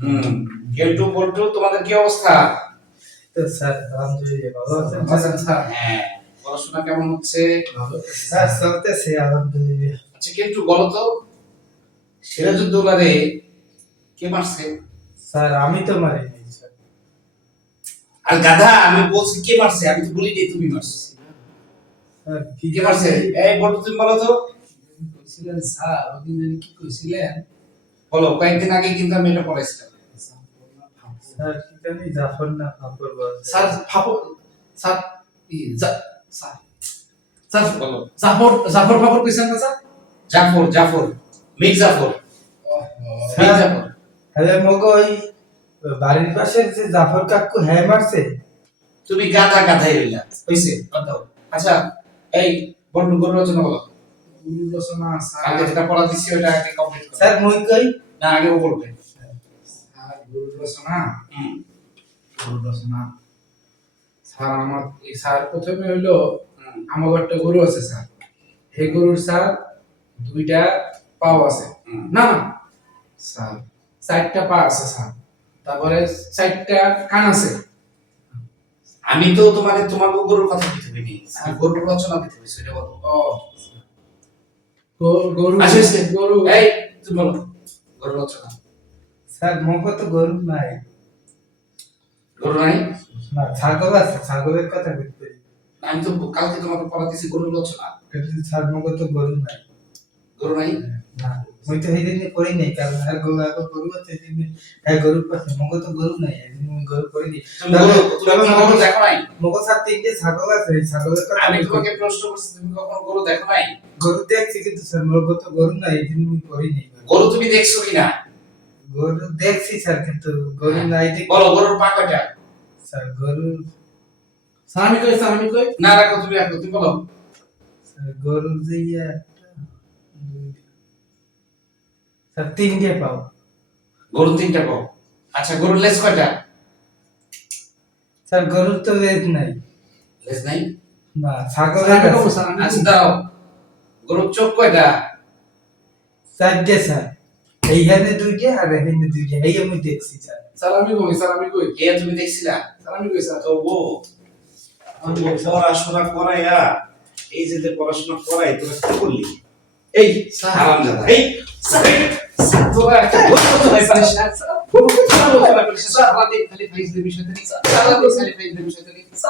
হুম বল্টু তোমাদের কি অবস্থা? তো স্যার আলহামদুলিল্লাহ ভালো আছেন। স্যার? হ্যাঁ পড়াশোনা কেমন হচ্ছে? স্যার চলতেছে আলহামদুলিল্লাহ। আচ্ছা বলো তো সিরাজউদ্দৌলারে কে মারছে? স্যার আমি তো মারিনি স্যার। আর গাধা আমি বলছি কে মারছে? আমি তো বলিনি তুমি মারছো। স্যার কি কে মারছে? এই বল্টু তুমি বলো তো। কইছিলেন স্যার ওদিন কি কইছিলেন বলো কয়েকদিন আগে কিন্তু আমি এটা পড়াইছিলাম। স্যার কি জানি জাফর না ফাফর বল। স্যার ফাপর স্যার ই, জা- স্যার স্যার বলো। জাফর জাফর ফাফর কইছেন না স্যার? জাফর জাফর মীর জাফর। মীর জাফর। আরে মগো ওই বাড়ির পাশে যে জাফর কাকু হ্যাঁ মারছে। তুমি গাধা গাধাই রইলা। হইছে আচ্ছা এই বল্টু গরু রচনা বলো। রচনা স্যার। যেটা পড়া দিছি ওটা আগে কমপ্লিট করো। স্যার মই কই না আগে ও বলবে স্যার গুরু রচনা? গুরু রচনা। স্যার আমার স্যার প্রথমে হইল আমার একটা গরু আছে স্যার। এই গরুর স্যার দুইটা পাও আছে। না না। স্যার চারটা পা আছে স্যার। তারপরে চারটা কান আছে। আমি তো তোমাকে তোমার গরুর কথা দিতে আমি গরুর রচনা দিতে পারছি এটা বলো। ও গরু- গরু আচ্ছা, আচ্ছা। গরু। এই তুমি বলো। গরুর রচনা স্যার মগো তো গরু নাই। গরু নাই? না ছাগল আছে ছাগলের কথা বলতে। আমি তো কালকে তোমাকে পড়া দিছি গরুর রচনা কিন্তু স্যার মগো তো গরু নাই। গরু নাই? না মই তো সেদিন করি নাই কারণ আর গরু আগে গরু আছে সেদিন হ্যাঁ গরু পাশে মগো তো গরু নাই সেদিন আমি গরু করি নি গরু গরু দেখো নাই? মগো স্যার তিনটে ছাগল আছে ছাগলের কথা আমি তোমাকে প্রশ্ন করছি তুমি কখনো গরু দেখো নাই? গরু দেখছি কিন্তু স্যার মগো তো গরু নাই এই জন্য আমি করি নি গরু তুমি দেখছ কিনা? গরু দেখছি স্যার কিন্তু গরু নাই দেখি বলো গরুর পা কয়টা? স্যার গরু আমি কই আমি কই? না রাখো তুমি রাখো তুমি বলো। স্যার গরু যে ইয়া স্যার তিনটে পাও। গরু তিনটা পাও। আচ্ছা গরুর লেজ কয়টা? স্যার গরুর তো লেজ নাই। লেজ নাই? না আছে। আচ্ছা দাও গরুর চোখ কয়টা? চারটে স্যার। এইখানে দুইটা আর এখানে দুইটা। এই আমি দেখছি স্যার। স্যার আমি কই স্যার আমি কই? কে তুমি দেখছিলা? স্যার আমি কই স্যার? তো ও আমি পড়াশোনা করাইয়া এই যে যে পড়াশোনা করাই তোরা কি করলি? এই স্যার আরাম দাদা এই স্যার তোরা একটা পারিস না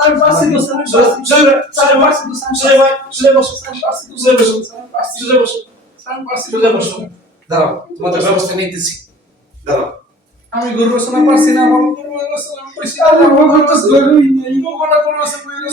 আমি আমি আমি আমি আমি আমি দাঁড়াও তোমাদের ব্যবস্থা নিতেছি। দাঁড়াও আমি গরু রচনা পারছি না আমি গরু রচনা করে আছে গরু রচনা